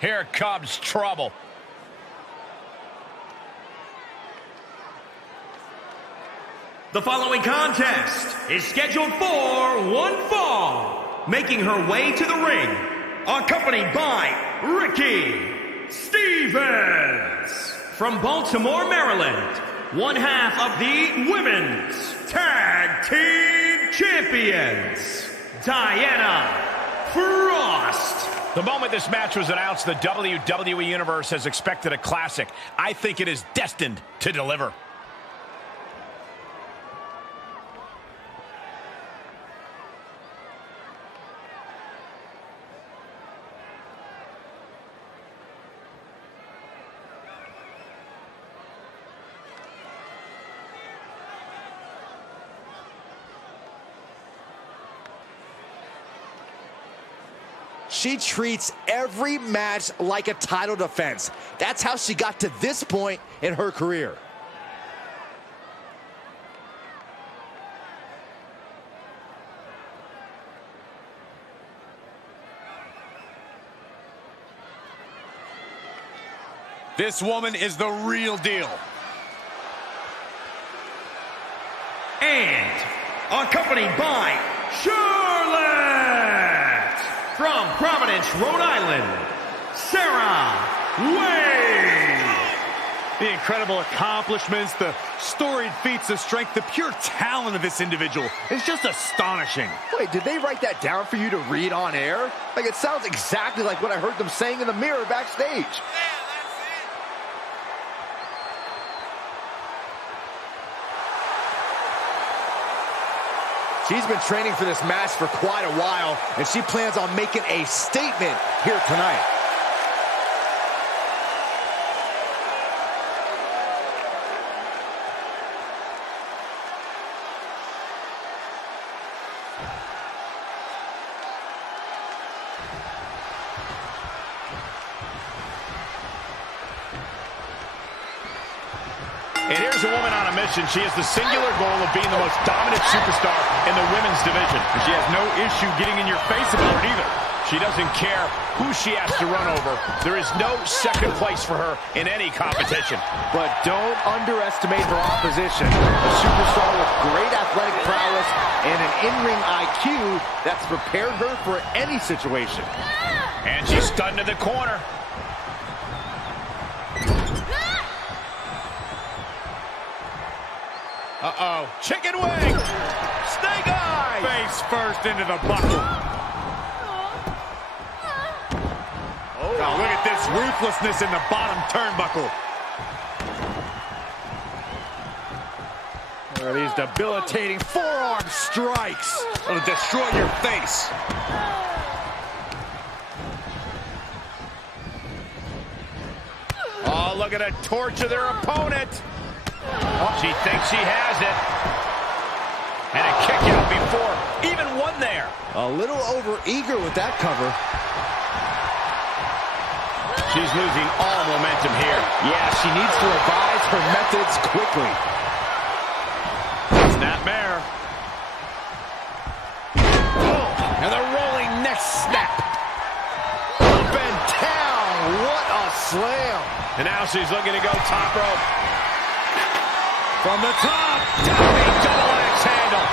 Here comes trouble. The following contest is scheduled for one fall. Making her way to the ring, accompanied by Ricky Stevens. From Baltimore, Maryland, one half of the Women's Tag Team Champions, Diana Frost. The moment this match was announced, the WWE Universe has expected a classic. I think it is destined to deliver. She treats every match like a title defense. That's how she got to this point in her career. This woman is the real deal. And accompanied by Charlotte. From Providence, Rhode Island, Sarah Wade. The incredible accomplishments, the storied feats of strength, the pure talent of this individual is just astonishing. Wait, did they write that down for you to read on air? Like, it sounds exactly like what I heard them saying in the mirror backstage. She's been training for this match for quite a while, and she plans on making a statement here tonight. And here's a woman on a mission. She has the singular goal of being the most dominant superstar in the women's division. And she has no issue getting in your face about it either. She doesn't care who she has to run over. There is no second place for her in any competition. But don't underestimate her opposition. A superstar with great athletic prowess and an in-ring IQ that's prepared her for any situation. And she's stunned in the corner. Uh-oh. Chicken wing. Snake eye. Face first into the buckle. Oh, now look at this ruthlessness in the bottom turnbuckle. There are these debilitating forearm strikes. It'll destroy your face. Oh, look at her torture their opponent. She thinks she has it. And a kick out before even one there. A little over-eager with that cover. She's losing all momentum here. Yeah, she needs to revise her methods quickly. Snapmare. And the rolling neck snap. Up and down. What a slam. And now she's looking to go top rope. From the top. Diving double axe handle.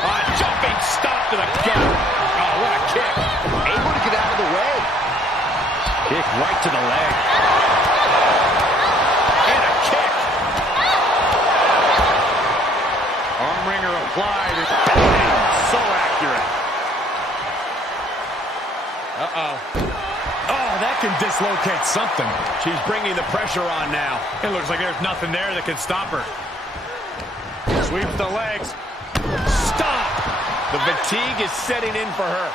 A jumping stop to the gut. Oh, what a kick. Able to get out of the way. Kick right to the leg. And a kick. Arm wringer applied. So accurate. Uh-oh. Oh, that can dislocate something. She's bringing the pressure on now. It looks like there's nothing there that can stop her. Sweeps the legs. Stop! The fatigue is setting in for her.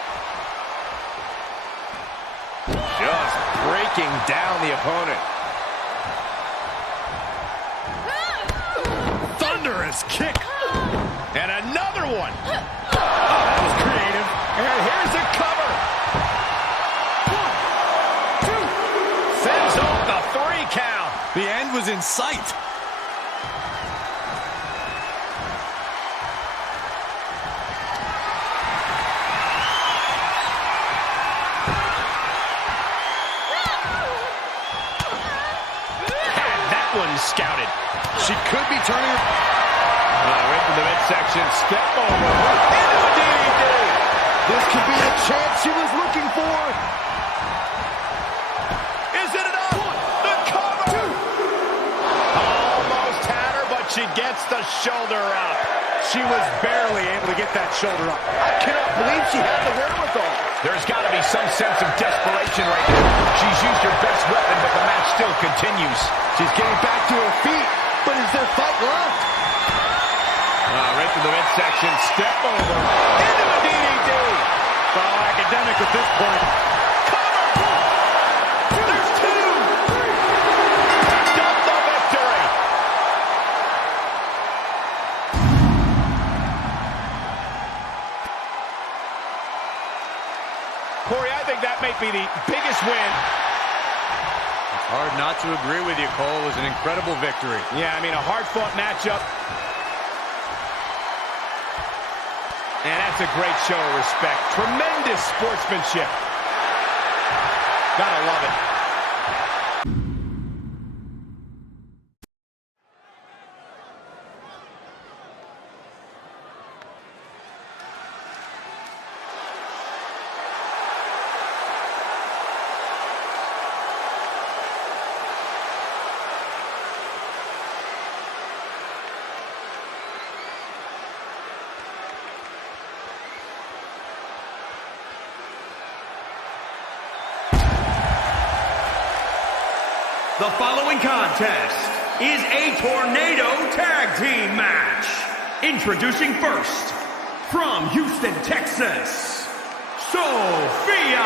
Just breaking down the opponent. Thunderous kick. And another one. Oh, that was creative. And here's the cover. 1, 2. Sends home the 3 count. The end was in sight. She could be turning. Right to the midsection, step over. Into a DDT. This could be the chance she was looking for. Is it enough? The cover. Almost had her, but she gets the shoulder up. She was barely able to get that shoulder up. I cannot believe she had the wherewithal. There's got to be some sense of desperation right now. She's used her best weapon, but the match still continues. She's getting back to her feet, but is there fight left? Right to the midsection, step over. Into a DDT. Well, academic at this point. Cover. There's two. Picked up the victory. Corey, I think that may be the biggest win. It's hard not to agree with you, Cole. It was an incredible victory. Yeah, I mean, a hard-fought matchup. And that's a great show of respect. Tremendous sportsmanship. Gotta love it. The following contest is a tornado tag team match. Introducing first, from Houston, Texas, Sophia.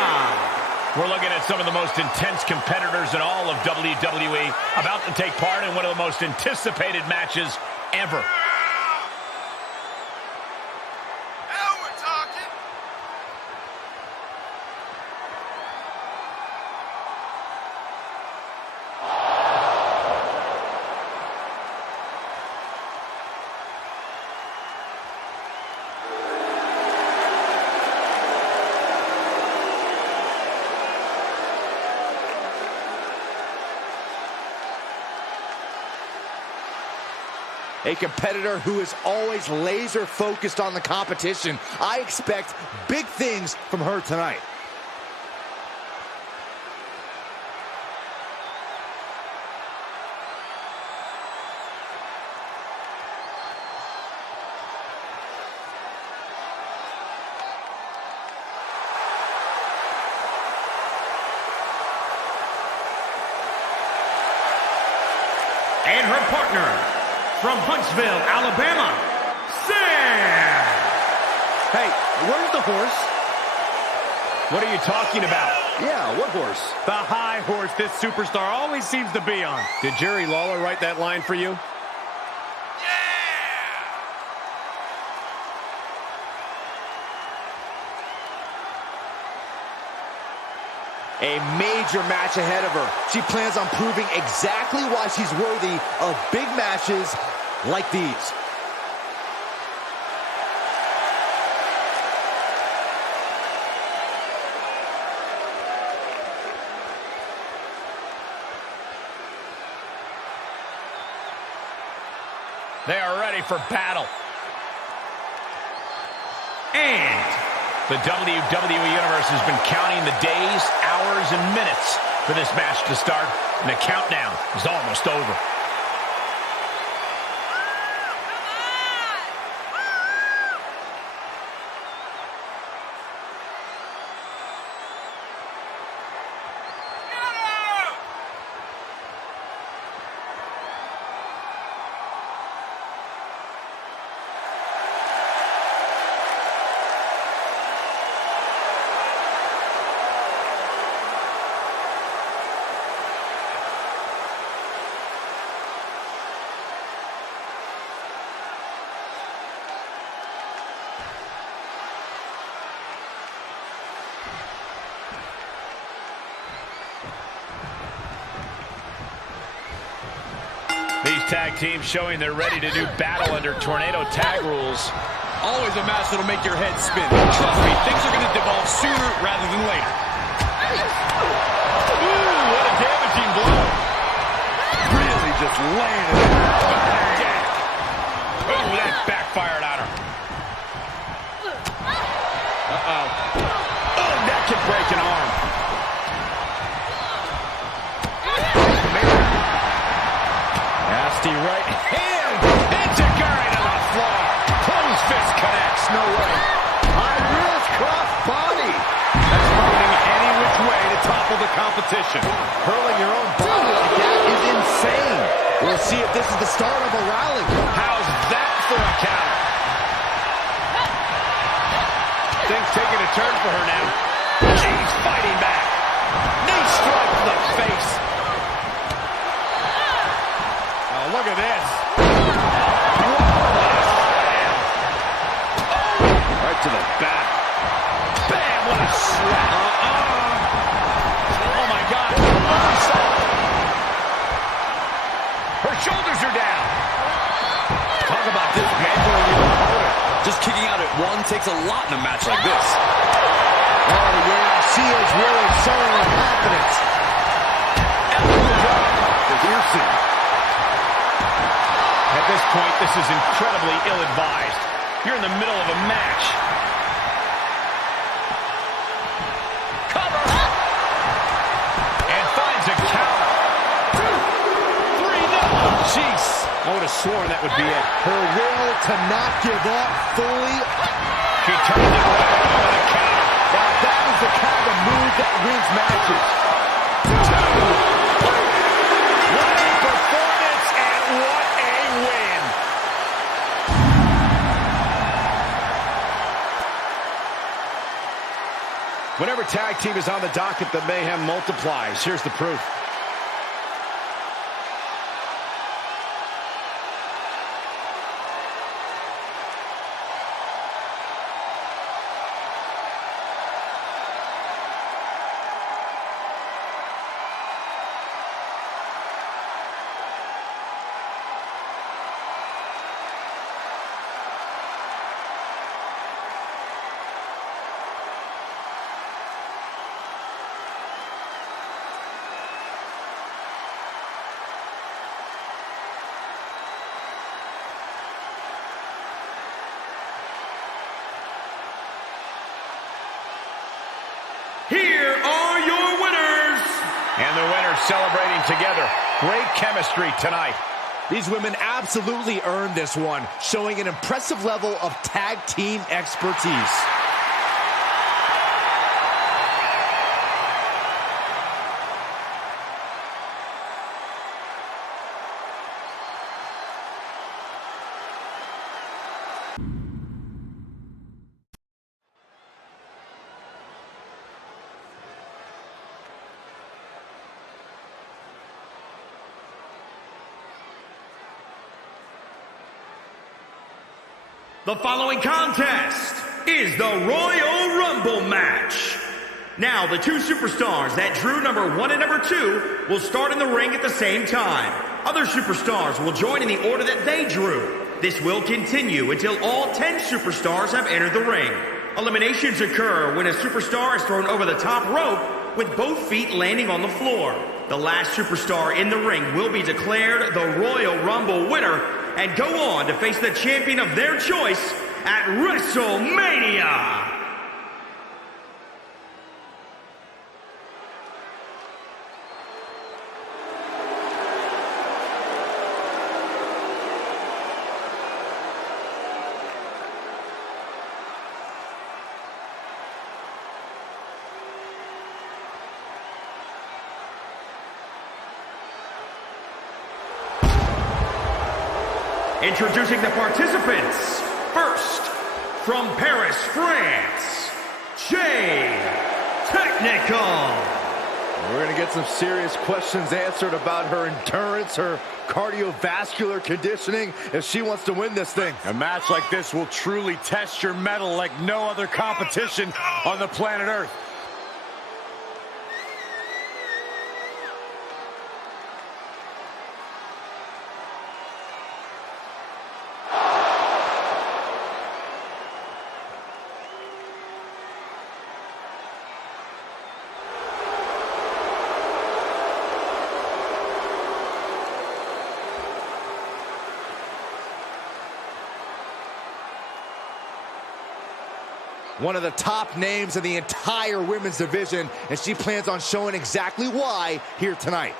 We're looking at some of the most intense competitors in all of WWE about to take part in one of the most anticipated matches ever. A competitor who is always laser focused on the competition. I expect big things from her tonight. And her partner, from Huntsville, Alabama, Sam. Hey, where's the horse? What are you talking about? Yeah, what horse? The high horse this superstar always seems to be on. Did Jerry Lawler write that line for you? A major match ahead of her. She plans on proving exactly why she's worthy of big matches like these. They are ready for battle. And the WWE Universe has been counting the days, hours, and minutes for this match to start, and the countdown is almost over. These tag teams showing they're ready to do battle under tornado tag rules. Always a match that'll make your head spin. Trust me, things are going to devolve sooner rather than later. Ooh, what a damaging blow. Really just laying it out. Oh, that backfired on her. Uh-oh. Oh, that could break an arm. Nasty right hand. Enzuigiri to the floor. Closed fist connects. No way. High risk cross body. That's moving any which way to topple the competition. Hurling your own body like that is insane. We'll see if this is the start of a rally. How's that for a counter? Things taking a turn for her now. She's fighting back. Knee strike to the face. Oh, look at this. Right to the back. Bam, what a slap. Oh, my God. Her shoulders are down. Talk about dismantling your opponent. Just kicking out at one takes a lot in a match like this. Oh, yeah, she is really showing her confidence. Piercing. At this point, this is incredibly ill-advised. You're in the middle of a match. Cover. And finds a counter. 2, 3, no. Jeez. I would have sworn that would be it. Her will to not give up fully. She turns it right over the counter. Now that is the kind of move that wins matches. 2. What a performance and what a win. Whenever tag team is on the docket, the mayhem multiplies. Here's the proof. Here are your winners. And the winners celebrating together. Great chemistry tonight. These women absolutely earned this one, showing an impressive level of tag team expertise. The following contest is the Royal Rumble match. Now, the two superstars that drew number 1 and number 2 will start in the ring at the same time. Other superstars will join in the order that they drew. This will continue until all 10 superstars have entered the ring. Eliminations occur when a superstar is thrown over the top rope with both feet landing on the floor. The last superstar in the ring will be declared the Royal Rumble winner and go on to face the champion of their choice at WrestleMania. Introducing the participants. First, from Paris, France, Jay Technical. We're going to get some serious questions answered about her endurance, her cardiovascular conditioning, if she wants to win this thing. A match like this will truly test your mettle like no other competition on the planet Earth. one of the top names in the entire women's division, and she plans on showing exactly why here tonight.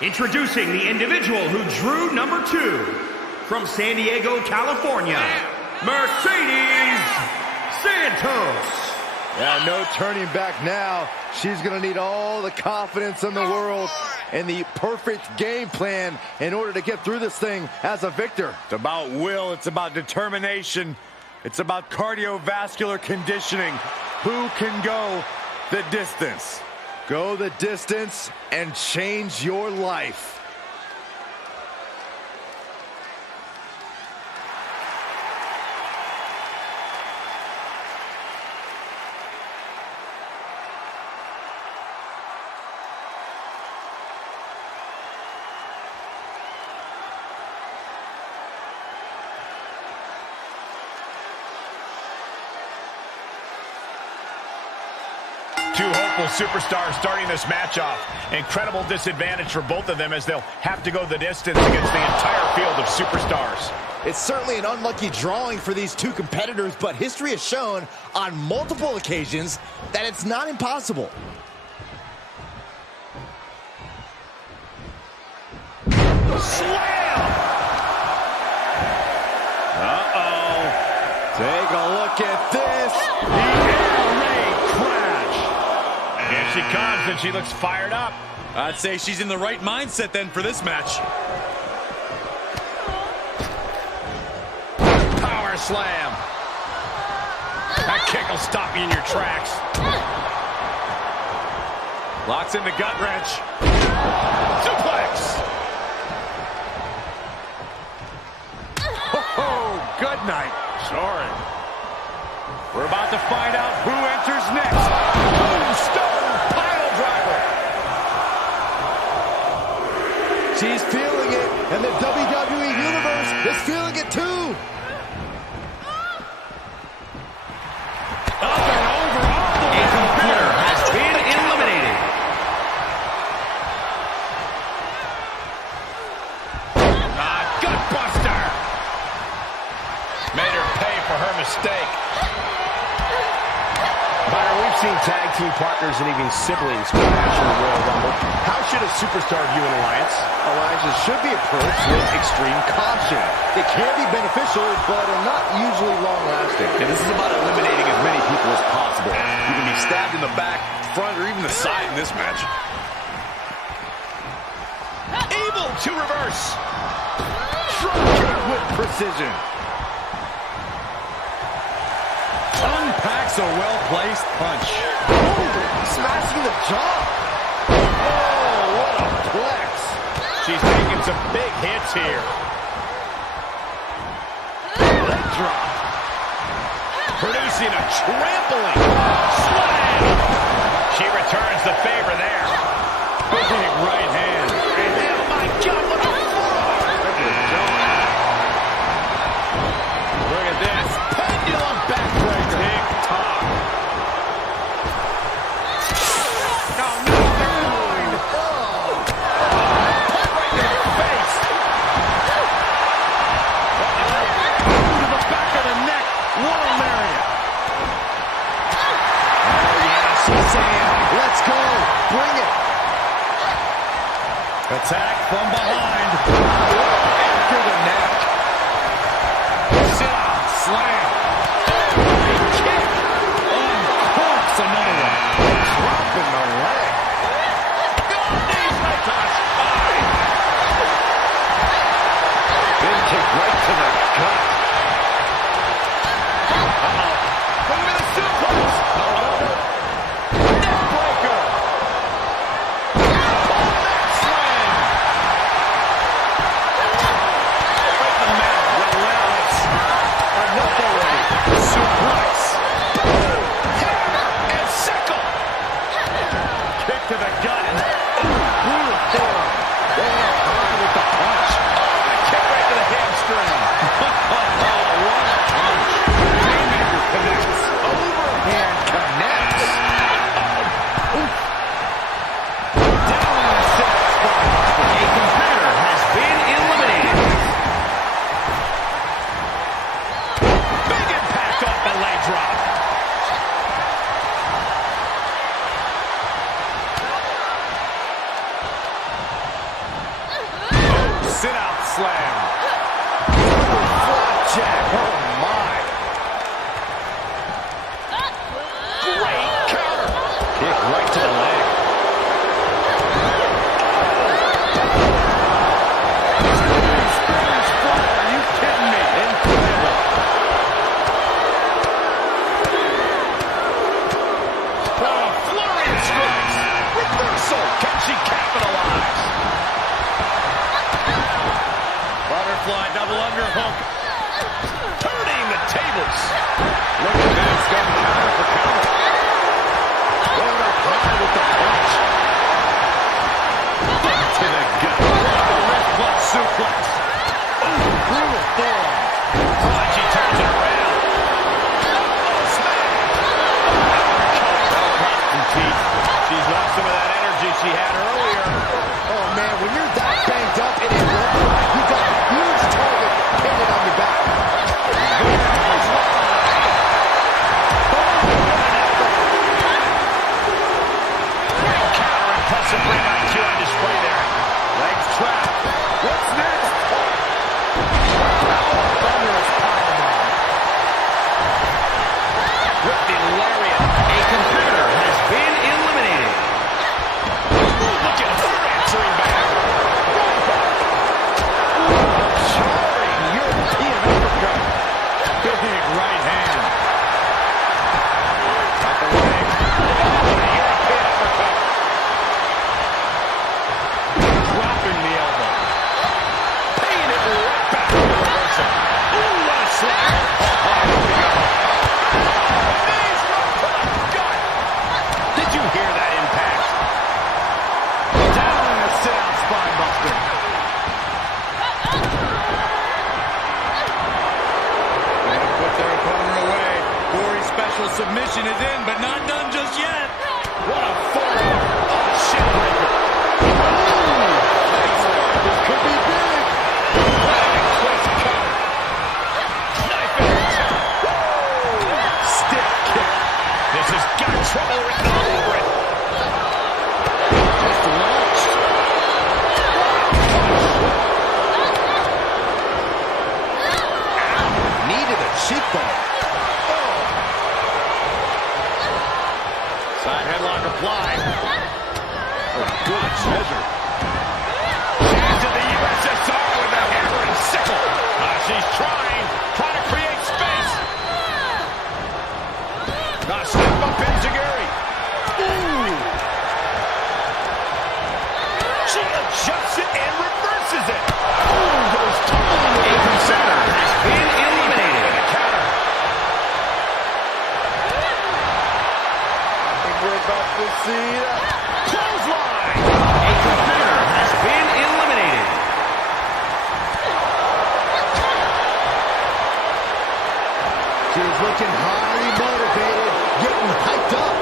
Introducing the individual who drew number 2 from San Diego, California, Mercedes Santos. Yeah, no turning back now. She's going to need all the confidence in the world and the perfect game plan in order to get through this thing as a victor. It's about will, it's about determination, it's about cardiovascular conditioning. Who can go the distance? Go the distance and change your life. Two hopeful superstars starting this match off. Incredible disadvantage for both of them as they'll have to go the distance against the entire field of superstars. It's certainly an unlucky drawing for these two competitors, but history has shown on multiple occasions that it's not impossible. Slam! Uh-oh. Take a look at this. The air raid crash. Here she comes, and she looks fired up. I'd say she's in the right mindset then for this match. Power slam. That kick will stop you in your tracks. Locks in the gut wrench. Suplex. Oh, good night. Sorry. We're about to find out who enters next. Stone pile driver. She's feeling it, and the WWE Universe is feeling it too. Up and over. A competitor has been eliminated. Gut buster. Made her pay for her mistake. Byron, we've seen tag team partners and even siblings clash in the Royal Rumble. How should a superstar view an alliance? Alliances should be approached with extreme caution. It can be beneficial, but are not usually long-lasting. And this is about eliminating as many people as possible. You can be stabbed in the back, front, or even the side in this match. Able to reverse. Drop kick with precision. Unpacks a well-placed punch. Smashing the jaw. Oh, what a flex. She's taking some big hits here. Leg drop. Producing a trampling. Slam. She returns the favor there. Big right hand. Oh my God, what a forearm. Look at this. Pendulum backbreaker. Tick-tock. No, they're going. Right in the face. To the back of the neck. What a lariat. Oh, yeah, she's saying, let's go. Bring it. Attack from behind. sit-out slam. Flapjack. Oh, my. Great counter. Kick right to the leg. Are you kidding me? Incredible. Oh, flurry of strikes. Reversal. Can she capitalize? Butterfly double underhook. Turning the tables. Look at this, going counter for counter. Going up high with the punch. To the gut. Wrist clutch suplex. Brutal form. Oh, she turns it around. Teeth. She's lost some of that energy she had earlier. Oh, man, when you're that banged up in a rumble, you got a huge target pinned on your back. Great counter. Impressive ring IQ on display there. Legs trapped. What's next? Thunderous powerbomb. With the lariat. A competitor has been eliminated. Look at her answering back. Jarring European uppercut. Big right hand. Got the leg. European uppercut. Dropping the elbow. Paying it right back to the reversal. Ooh, what a slap. Knees right to the gut. Did you hear that impact? Down in a sit-out spine buster. Gonna put their opponent away. Corey's special submission is in, but not done just yet. What a forearm. Oh, shit breaker. This could be big. Twist cover. Knife in her top. Stiff kick. This has got trouble written all over it. Just launched. Knee to the cheekbone. Side headlock applied. Good measure. She's to the USSR with a hammer and sickle. She's trying to create space. Step up Enziguri. Ooh. She adjusts it and reverses it. Ooh, goes tumbling. A competitor has been eliminated. Counter. I think we're about to see that. Clothesline. A competitor has been eliminated. She's looking highly motivated, getting hyped up.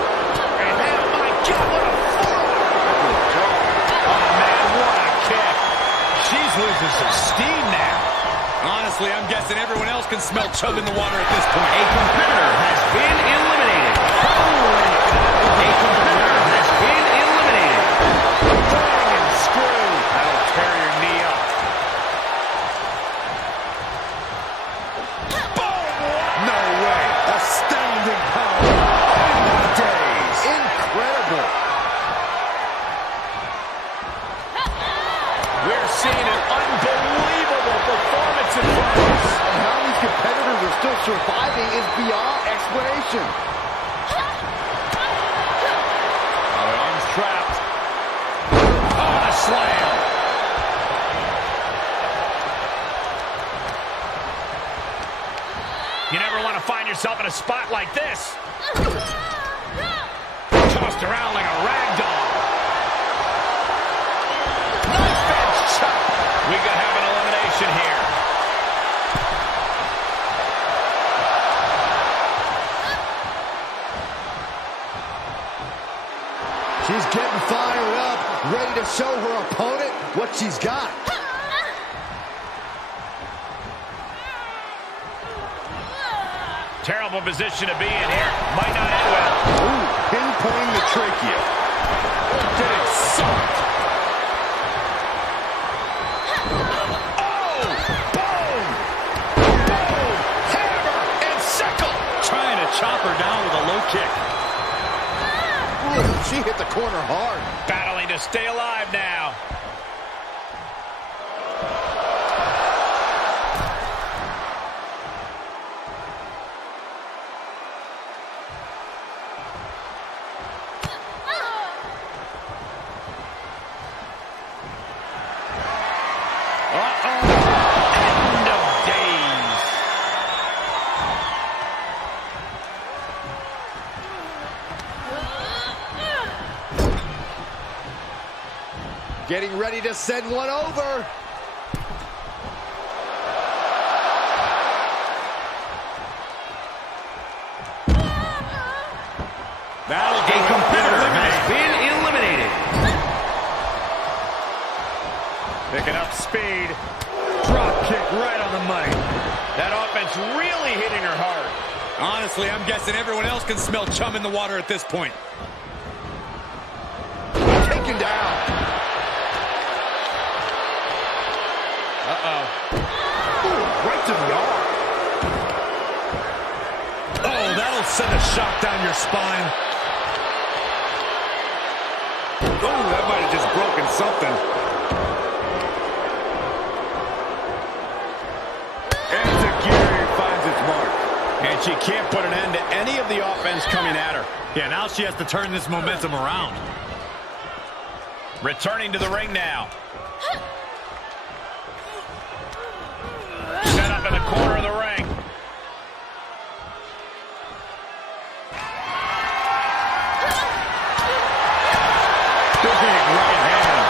And oh my God, what a forearm. Oh man, what a kick. She's losing some steam now. Honestly, I'm guessing everyone else can smell chub in the water at this point. A competitor has been eliminated. A competitor has been eliminated. Bang and screw. That'll tear your knee up. No way. Astounding power. Days. Incredible. We're seeing an unbelievable performance in front of us. And how these competitors are still surviving is beyond explanation. Arms trapped. On a slam. You never want to find yourself in a spot like this. Tossed around like a rag doll. Knife edge chop. We could have an elimination here. She's getting fired up, ready to show her opponent what she's got. Terrible position to be in here. Might not end well. Ooh, pinpointing the trachea. Did it soft. chop her down with a low kick. Ooh, she hit the corner hard. Battling to stay alive now. End of days. Getting ready to send one over. A competitor has been eliminated. Picking up speed. Drop kick right on the money. That offense really hitting her hard. Honestly, I'm guessing everyone else can smell chum in the water at this point. Taken down. Uh-oh. Ooh, right to the arm. Oh, that'll send a shock down your spine. Oh, that might have just broken something. Enziguri finds its mark. And she can't put an end to any of the offense coming at her. Yeah, now she has to turn this momentum around. Returning to the ring now. Set up in the corner of the ring. Big right hand.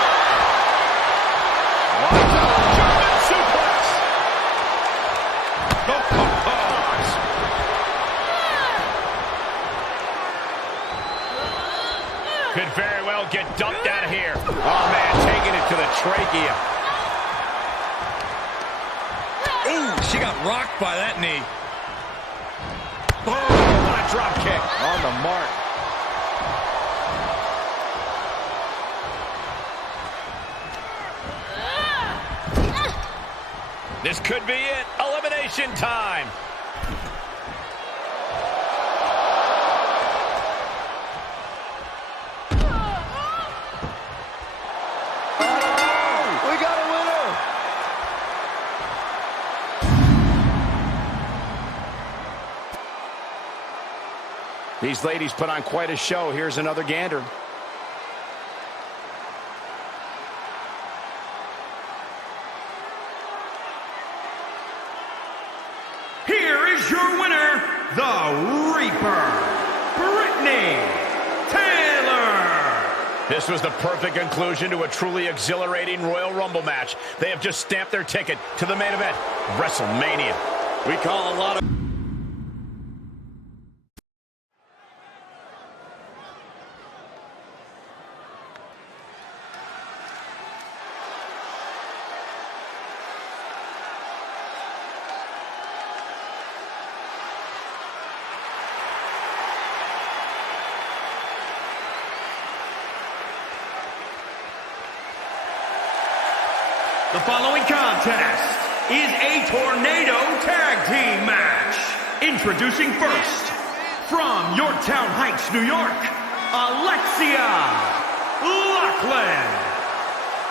German suplex. Could very well get dumped out of here. Oh, man, taking it to the trachea. Ooh, she got rocked by that knee. Oh, what a drop kick. On the mark. This could be it. Elimination time. We got a winner. These ladies put on quite a show. Here's another gander. Here is your winner, the Reaper, Brittany Taylor. This was the perfect conclusion to a truly exhilarating Royal Rumble match. They have just stamped their ticket to the main event, WrestleMania. We call a lot of... The following contest is a tornado tag team match. Introducing first, from Yorktown Heights, New York, Alexia Lachlan.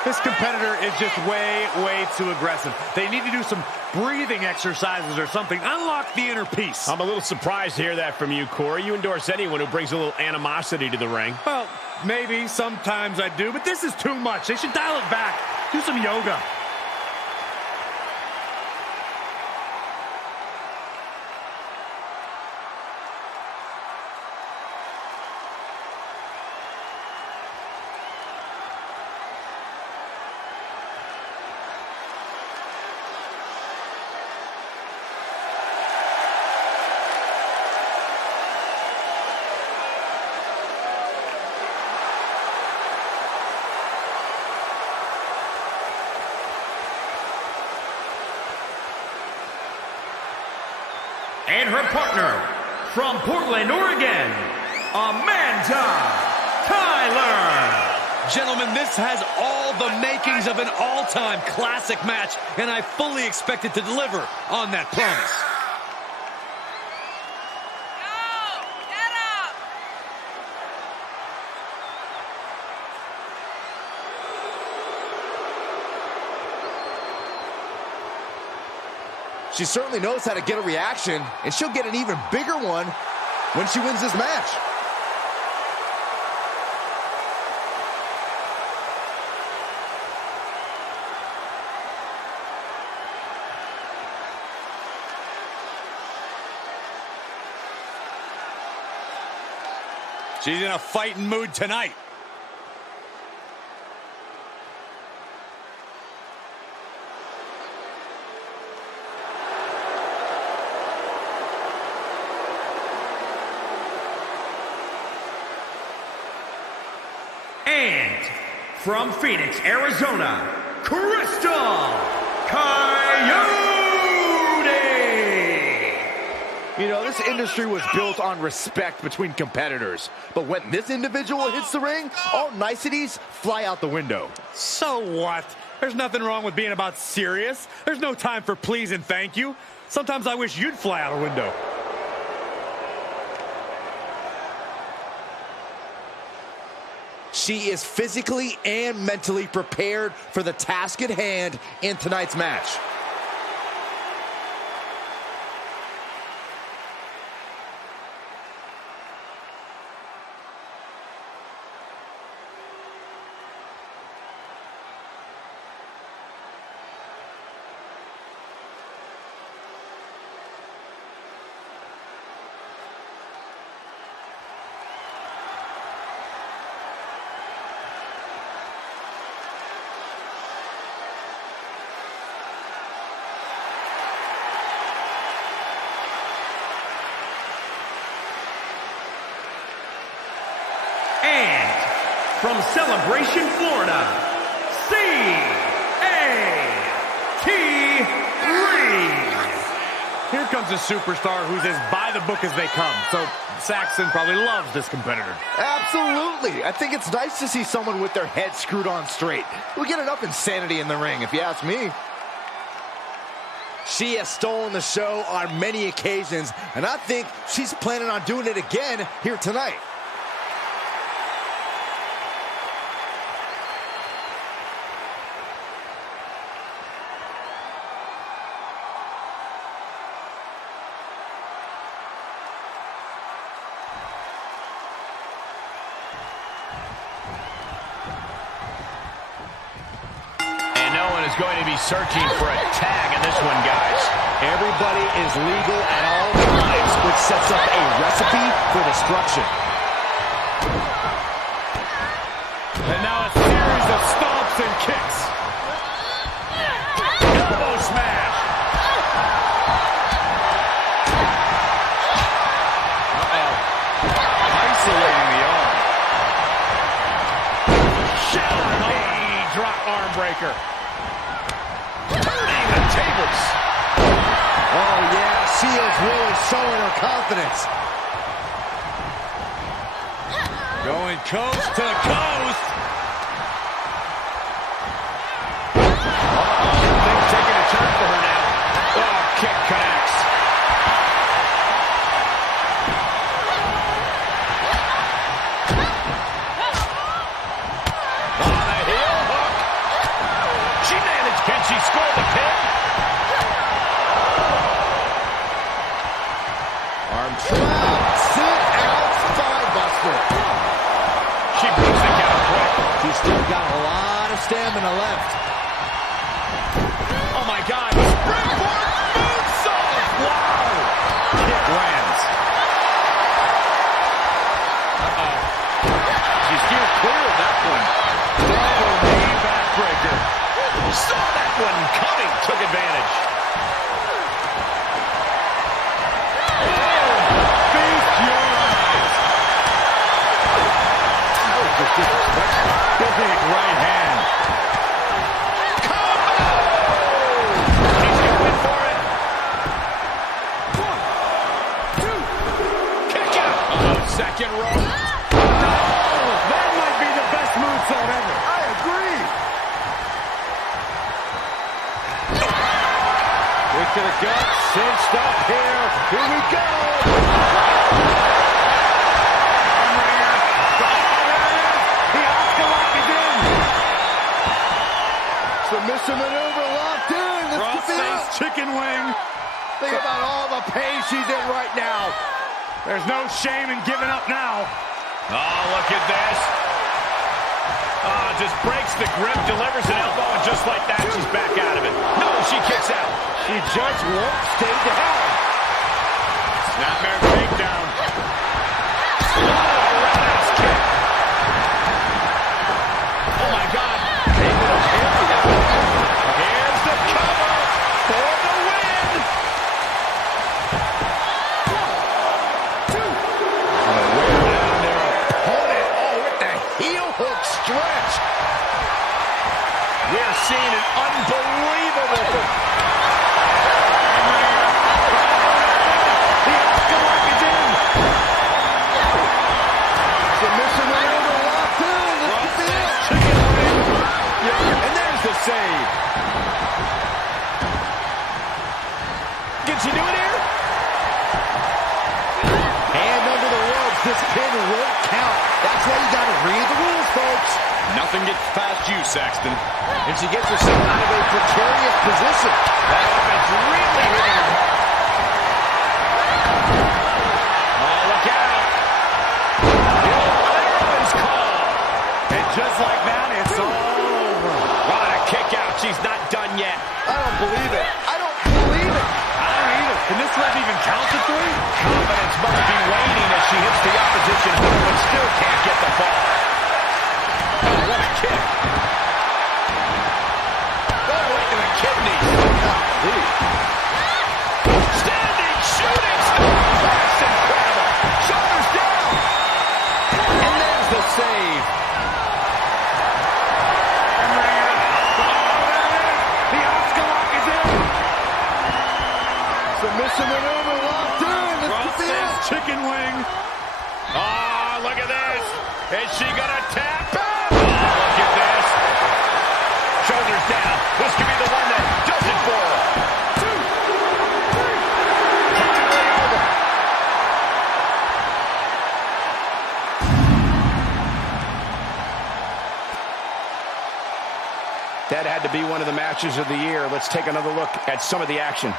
This competitor is just way too aggressive. They need to do some breathing exercises or something. Unlock the inner peace. I'm a little surprised to hear that from you, Corey. You endorse anyone who brings a little animosity to the ring. Well, maybe sometimes I do, but this is too much. They should dial it back. Do some yoga. And her partner, from Portland, Oregon, Amanda Tyler. Gentlemen, this has all the makings of an all-time classic match, and I fully expect it to deliver on that promise. She certainly knows how to get a reaction, and she'll get an even bigger one when she wins this match. She's in a fighting mood tonight. And from Phoenix, Arizona, Crystal Coyote! You know, this industry was built on respect between competitors. But when this individual hits the ring, all niceties fly out the window. So what? There's nothing wrong with being about serious. There's no time for please and thank you. Sometimes I wish you'd fly out a window. She is physically and mentally prepared for the task at hand in tonight's match. And from Celebration, Florida, C.A.T. Reeves. Here comes a superstar who's as by the book as they come. So Saxton probably loves this competitor. Absolutely. I think it's nice to see someone with their head screwed on straight. We get enough insanity in the ring, if you ask me. She has stolen the show on many occasions, and I think she's planning on doing it again here tonight. Going to be searching for a tag in this one, guys. Everybody is legal at all times, which sets up a recipe for destruction. And now a series of stomps and kicks. Elbow smash. Isolating the arm. Knee drop arm breaker. Turning the tables. Oh, yeah, she is really showing her confidence. Going coast to coast. Things taking a turn for her now. Oh, kick connects. On a heel hook. She managed. Can she score the pin? Arm trap, sit out, spinebuster. She breaks the count quick. She's still got a lot of stamina left. Oh my God. Springboard moonsault. Wow. Kick lands. Uh-oh. She steers clear of that one. Double knee backbreaker. Saw that one coming. Took advantage. Feast your eyes. That was just disrespectful. Big right hand. He's going for it. 1, 2. Kick out. Second row. That might be the best moonsault ever. I agree. Kick to the gut, cinched up here. Here we go. Armringer. There it is. The Oscar lock is in. Submission maneuver locked in. This could be Cross-face it. chicken wing. Think about all the pain she's in right now. There's no shame in giving up now. Oh, look at this. Just breaks the grip, delivers an elbow, and just like that, she's back out of it. No, she kicks out. She just won't stay down. Snapmare takedown. Roundhouse kick. Oh, my God. Here's the cover for the win. Down their opponent. Oh, with the heel hook stretch. We're seeing an unbelievable. The Oscar lock is in. Submission maneuver locked in. This could be it. Chicken wing. And there's the save. Can she do it here? Hand under the ropes. This pin won't count. That's why you got to read the rules, folks. Nothing gets past you, Saxton. And she gets herself out of a precarious position. That offense really hitting her hard. Oh, look out. Ireland's call. And just like that, it's all over. What a kick out. She's not done yet. I don't believe it. I don't believe it. I don't either. Can this ref even count to 3? Confidence must be waning as she hits the opposition hard, but still can't get the ball. Oh, what a kick. Oh, right to the kidneys. Standing, shooting star. That's incredible. Shoulders down. And there's the save. The Oscar lock is in. Submission maneuver locked in. This could be it. Chicken wing. Oh, look at this. Is she going to tap? Oh, look at this. Shoulders down. This could be the one that does it for her. 2, 3. Technically over. That had to be one of the matches of the year. Let's take another look at some of the action.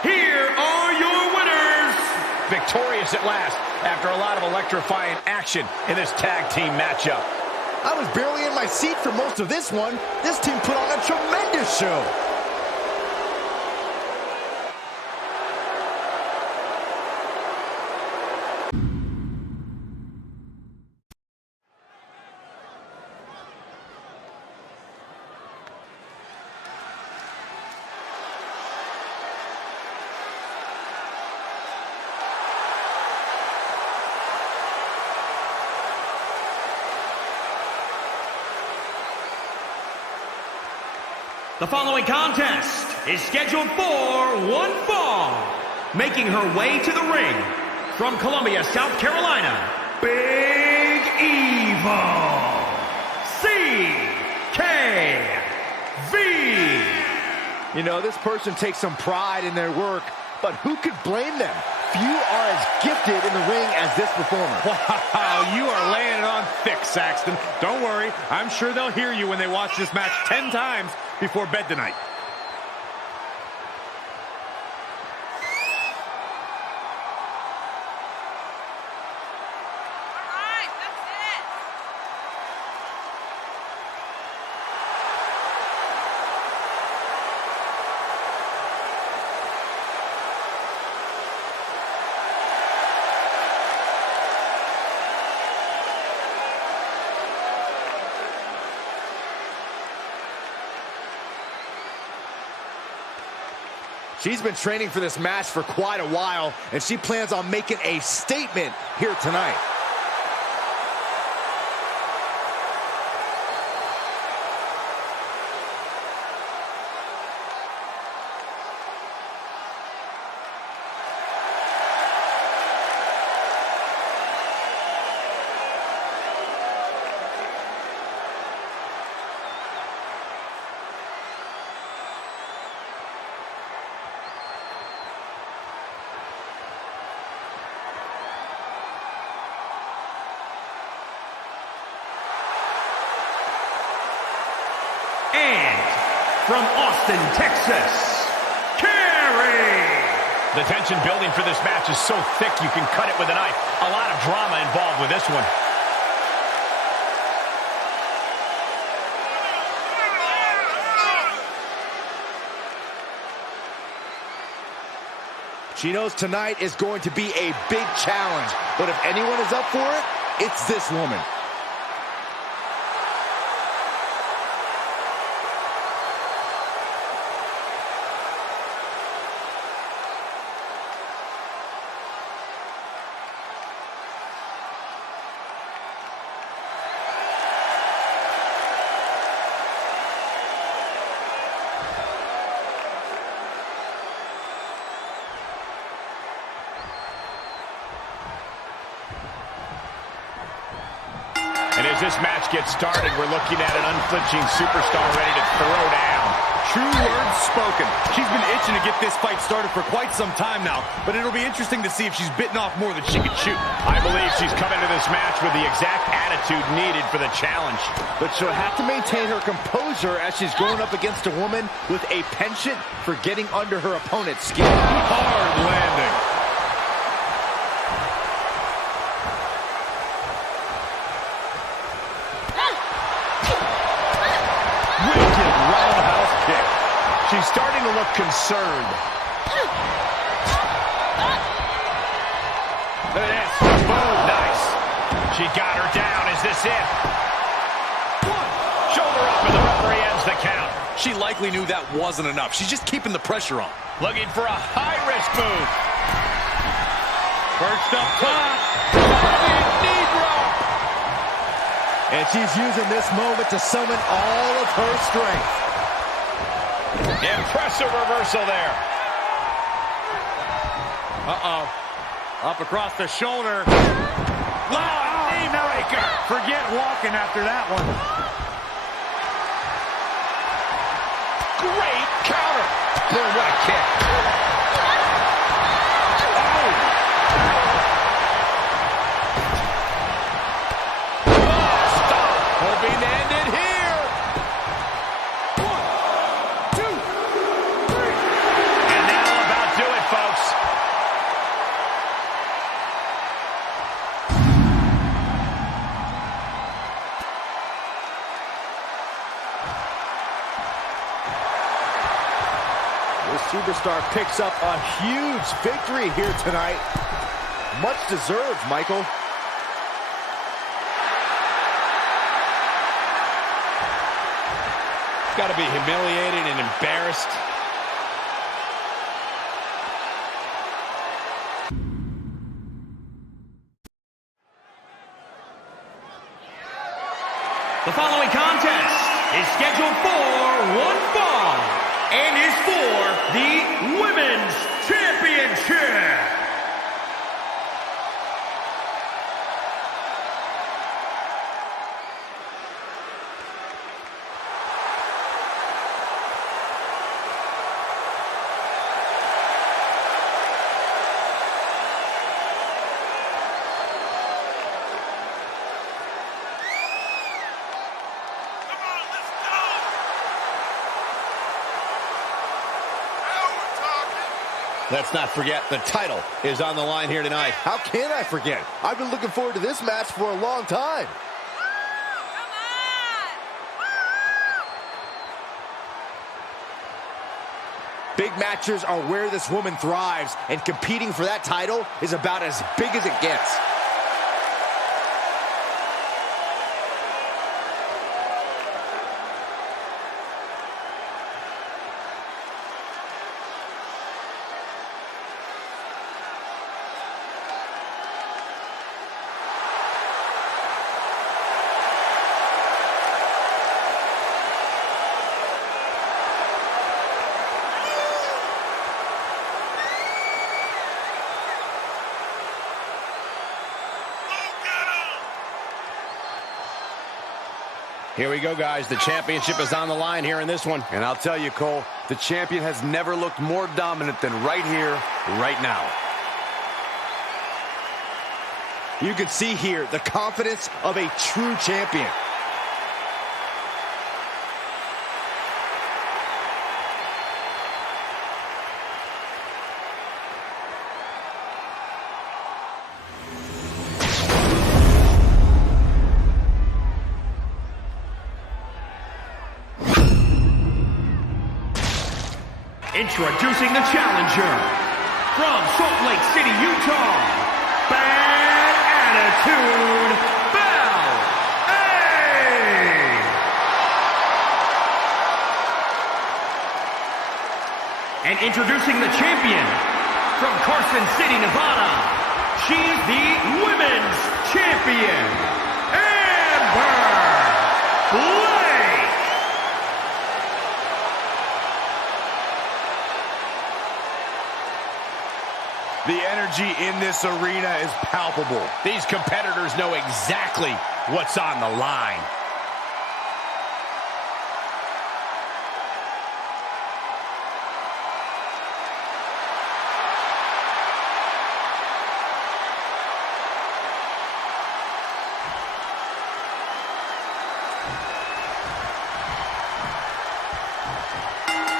Here are your winners. Victorious at last after a lot of electrifying action in this tag team matchup. I was barely in my seat for most of this one. This team put on a tremendous show. The following contest is scheduled for one fall. Making her way to the ring from Columbia, South Carolina, Big Evil. CKV. You know, this person takes some pride in their work, but who could blame them? Few are as gifted in the ring as this performer. Wow, you are laying it on thick, Saxton. Don't worry. I'm sure they'll hear you when they watch this match 10 times before bed tonight. She's been training for this match for quite a while, and she plans on making a statement here tonight. And from Austin, Texas, Carrie. The tension building for this match is so thick you can cut it with a knife. A lot of drama involved with this one. She knows tonight is going to be a big challenge, but if anyone is up for it, it's this woman. And as this match gets started, we're looking at an unflinching superstar ready to throw down. True words spoken. She's been itching to get this fight started for quite some time now, but it'll be interesting to see if she's bitten off more than she can chew. I believe she's come into this match with the exact attitude needed for the challenge. But she'll have to maintain her composure as she's going up against a woman with a penchant for getting under her opponent's skin. Hard landing. Wicked roundhouse kick. She's starting to look concerned. Look at this. Boom. Nice. She got her down. Is this it? Shoulder up, and the referee ends the count. She likely knew that wasn't enough. She's just keeping the pressure on. Looking for a high-risk move. Perched up top. Knee drop. And she's using this moment to summon all of her strength. Impressive reversal there. Uh-oh. Up across the shoulder. Loud knee breaker. Forget walking after that one. Great counter. Boom, what a kick. Oh, stop. Hoping to end it here. 1, 2, 3. And that'll about do it, folks. This superstar picks up a huge victory here tonight. Much deserved, Michael. Got to be humiliated and embarrassed. The following contest is scheduled for one fall and is for the Women's Championship. Let's not forget, the title is on the line here tonight. How can I forget? I've been looking forward to this match for a long time. Big matches are where this woman thrives, and competing for that title is about as big as it gets. Here we go, guys. The championship is on the line here in this one. And I'll tell you, Cole, the champion has never looked more dominant than right here, right now. You can see here the confidence of a true champion. Introducing the challenger from Salt Lake City, Utah, Bad Attitude Ballet. And introducing the champion from Carson City, Nevada, she's the women's champion, Amber Blake. The energy in this arena is palpable. These competitors know exactly what's on the line.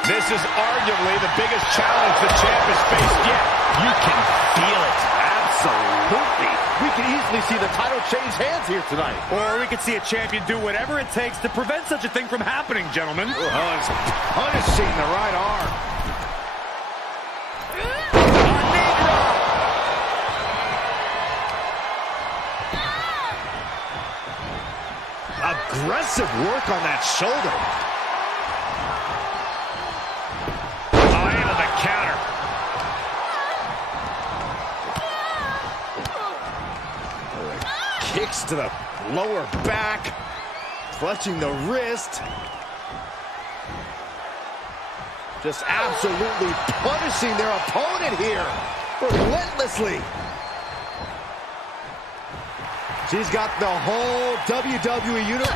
This is arguably the biggest challenge the champ has faced yet. You can feel it. Absolutely. We can easily see the title change hands here tonight. Or we could see a champion do whatever it takes to prevent such a thing from happening, gentlemen. Oh, he's punishing the right arm. Aggressive work on that shoulder. Counter. Kicks to the lower back, clutching the wrist. Just absolutely punishing their opponent here. Relentlessly. She's got the whole WWE universe.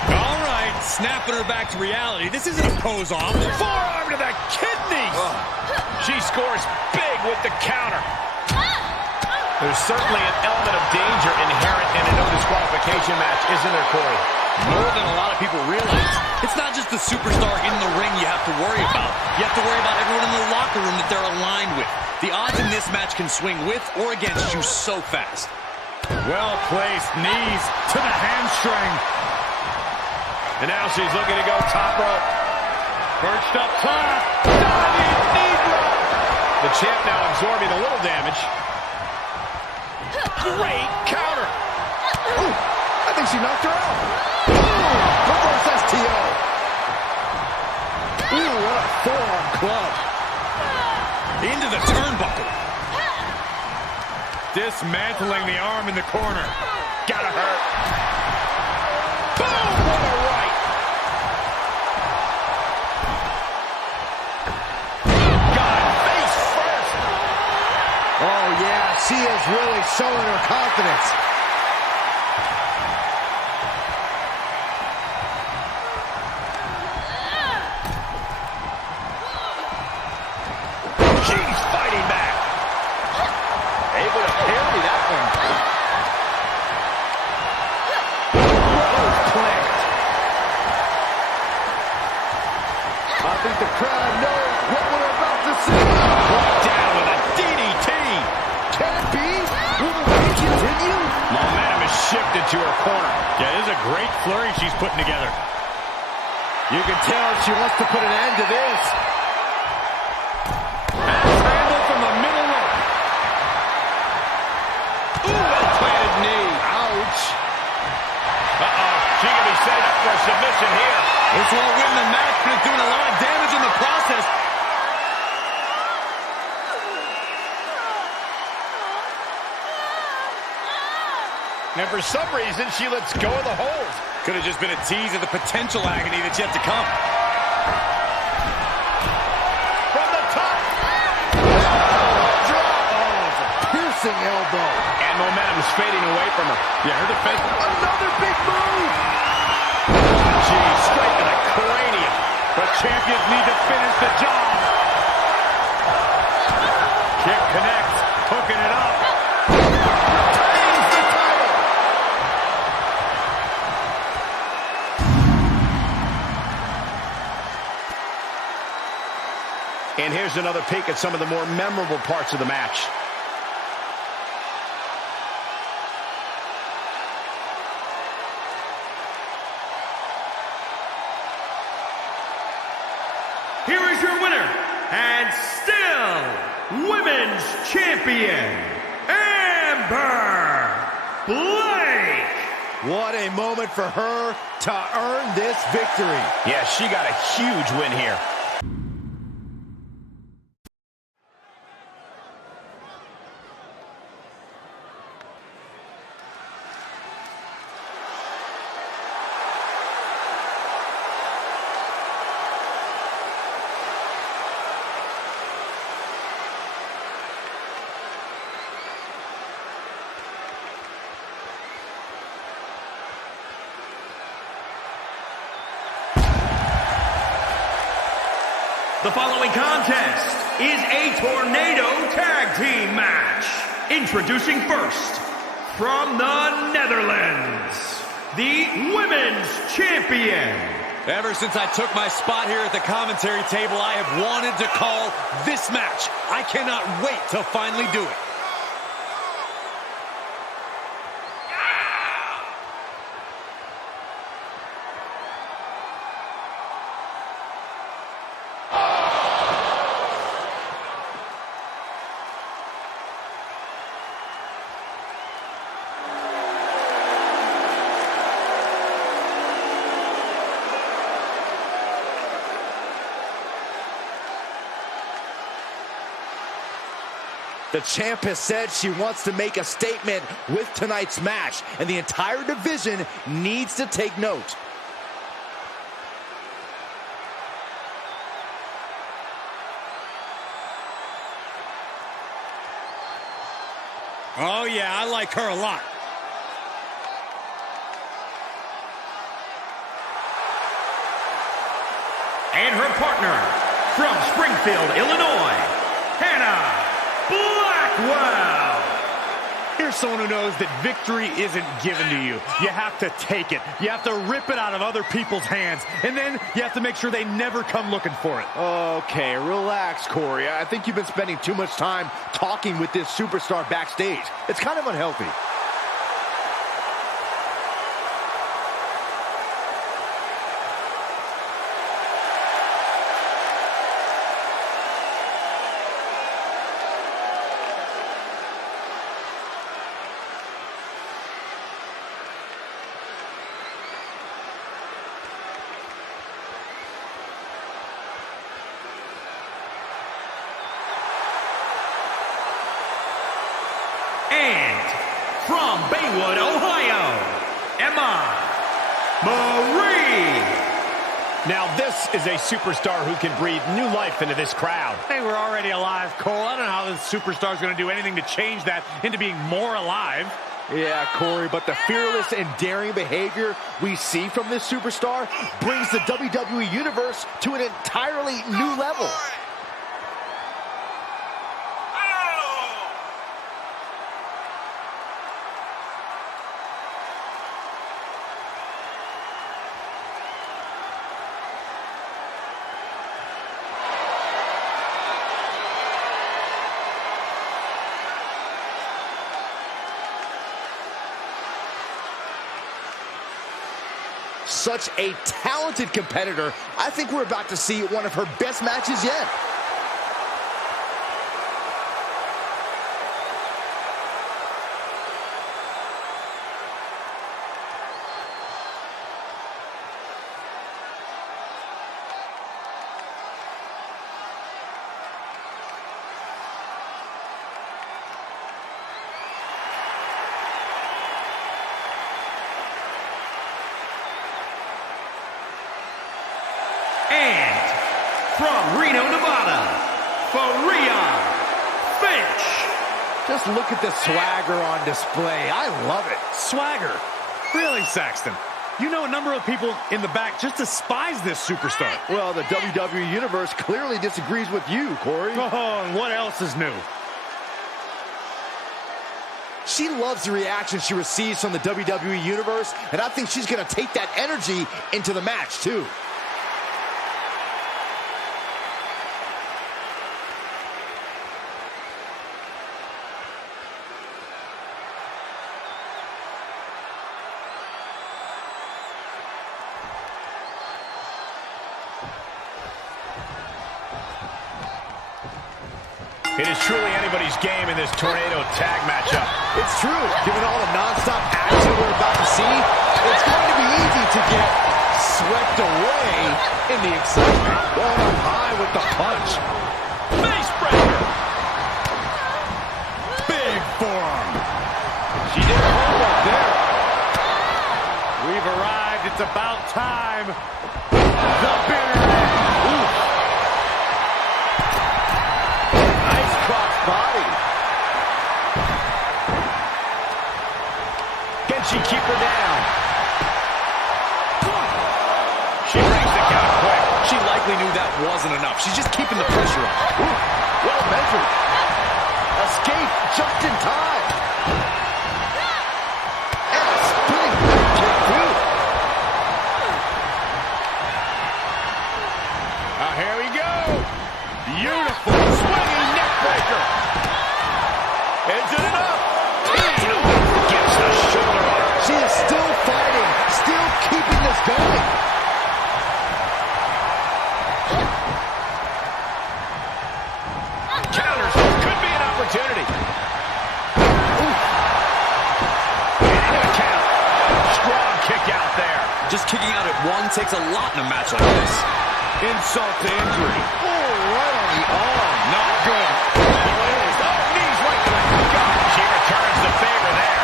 All right, snapping her back to reality. This isn't a pose-off. Forearm to the kidneys. She scores big with the counter. There's certainly an element of danger inherent in a no disqualification match, isn't there, Corey? More than a lot of people realize. It's not just the superstar in the ring you have to worry about. You have to worry about everyone in the locker room that they're aligned with. The odds in this match can swing with or against you so fast. Well-placed knees to the hamstring. And now she's looking to go top rope. Perched up top. Diving knee drop. The champ now absorbing a little damage. Great counter. Ooh, I think she knocked her out. Ooh, reverse STO. Ooh, what a forearm club. Into the turnbuckle. Dismantling the arm in the corner. Gotta hurt. Boom! What a right. God, face first. Oh, yeah, she is really showing her confidence. She's fighting back. Able to parry that one. I think the crowd knows what we're about to see. Brought down with a DDT. Can it be? Will the reign continue? Momentum is shifted to her corner. Yeah, this is a great flurry she's putting together. You can tell she wants to put an end to this. Scramble from the middle rope. Ooh, well-planted knee. Ouch. Uh-oh. She can be set up for a submission here. This won't win the match, but it's doing a lot of damage in the process. And for some reason, she lets go of the hold. Could have just been a tease of the potential agony that's yet to come. From the top. Drop. Oh, it's a piercing elbow. And momentum's fading away from her. Yeah, her defense. Another big move. Gee, straight to the cranium. The champions need to finish the job. Kick connects, hooking it up. Retains the title. And here's another peek at some of the more memorable parts of the match. Here is your winner, and still Women's Champion, Amber Blake. What a moment for her to earn this victory. Yeah, she got a huge win here. The following contest is a tornado tag team match. Introducing first, from the Netherlands, the Women's Champion. Ever since I took my spot here at the commentary table, I have wanted to call this match. I cannot wait to finally do it. The champ has said she wants to make a statement with tonight's match, and the entire division needs to take note. Oh, yeah, I like her a lot. And her partner, from Springfield, Illinois, Hannah Blackwell. Here's someone who knows that victory isn't given to you. You have to take it. You have to rip it out of other people's hands. And then you have to make sure they never come looking for it. Okay, relax, Corey. I think you've been spending too much time talking with this superstar backstage. It's kind of unhealthy. And from Baywood, Ohio, Emma Marie. Now this is a superstar who can breathe new life into this crowd. They were already alive, Cole. I don't know how this superstar's going to do anything to change that into being more alive. Yeah, Corey, but the fearless and daring behavior we see from this superstar brings the WWE Universe to an entirely new level. Such a talented competitor. I think we're about to see one of her best matches yet. And from Reno, Nevada, Faria Finch. Just look at the swagger on display. I love it. Swagger. Really, Saxton? You know a number of people in the back just despise this superstar. Well, the WWE Universe clearly disagrees with you, Corey. Oh, and what else is new? She loves the reaction she receives from the WWE Universe, and I think she's going to take that energy into the match, too. It is truly anybody's game in this tornado tag matchup. It's true. Given all the nonstop action we're about to see, it's going to be easy to get swept away in the excitement. Going up high with the punch. Face breaker. Big forearm. She did her homework there. We've arrived. It's about time. The bitter end. Ooh. Nice cross body. Can she keep her down? She brings the count quick. She likely knew that wasn't enough. She's just keeping the pressure on. Ooh, well measured. Escape just in time. And a spinning back kick, too. Here we go. Beautiful swinging neck breaker. Is it enough? Gets the shoulder up. She is still fighting, still keeping this going. Counters. Could be an opportunity. Into the count. Strong kick out there. Just kicking out at one takes a lot in a match like this. Insult to injury. Oh, right on the arm. Not good. Knees right to the gut. She returns the favor there.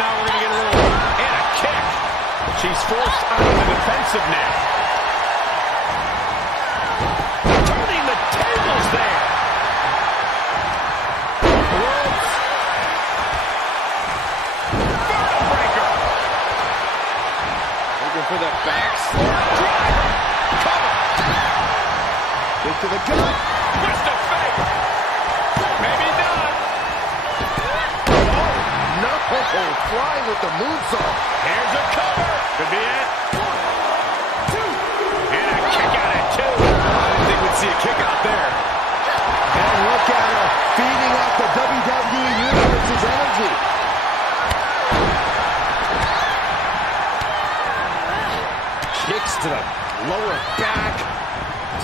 Now we're going to get a little... And a kick. She's forced onto the defensive now. Turning the tables there. Ropes. Breaker. Looking for the back slap. Cover. Kick to the gut. Twist of fate. Maybe not. No, flying with the moonsault. Here's a cover. Could be it. 1, 2. And a kick out at 2. I didn't think we'd see a kick out there. And look at her, feeding off the WWE Universe's energy. Kicks to the lower back,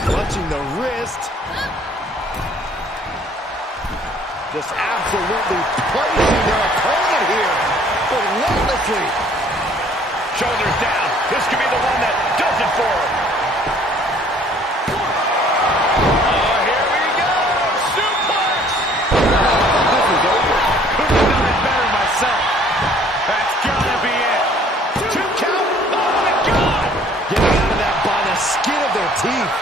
clutching the wrist. Just absolutely placing their opponent here relentlessly. Shoulders down. This could be the one that does it for her. Oh, here we go. Suplex. This is over. Couldn't have done it better myself. That's gotta be it. 2 count. Oh, my God. Getting out of that by the skin of their teeth.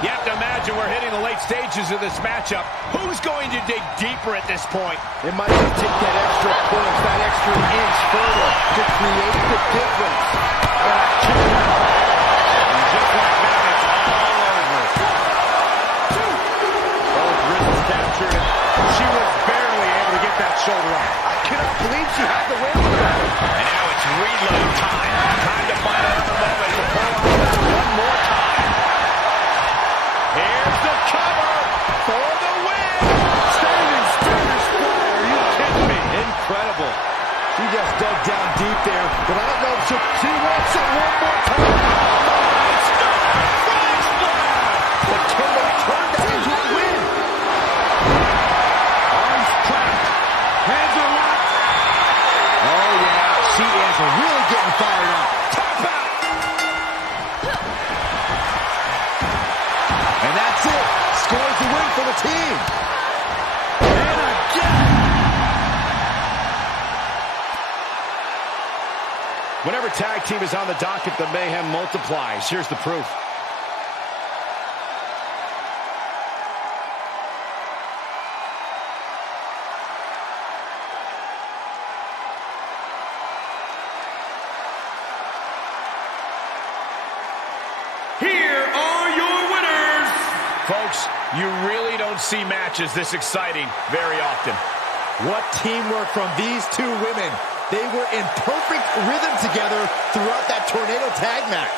You have to imagine we're hitting the late stages of this matchup. Who's going to dig deeper at this point? It might just take that extra push, that extra inch further to create the difference. And just like that, it's all over. Both wrists captured. She was barely able to get that shoulder up. I cannot believe she had the win for that. And now it's reload time. Time to find another moment to pull off this one more time. Here's the cover for the win. Standing Spanish fly, are you kidding me? Incredible. She just dug down deep there, but I don't know if she wants it one more time. But can they turn that into a win? Arms trapped. Hands are locked. Oh yeah, she is really getting fired up. Tap out. And that's it. Scores the win for the team. And again. Whenever tag team is on the docket, the mayhem multiplies. Here's the proof. Here are your winners. Folks, you really don't see matches this exciting very often. What teamwork from these two women. They were in perfect rhythm together throughout that tornado tag match.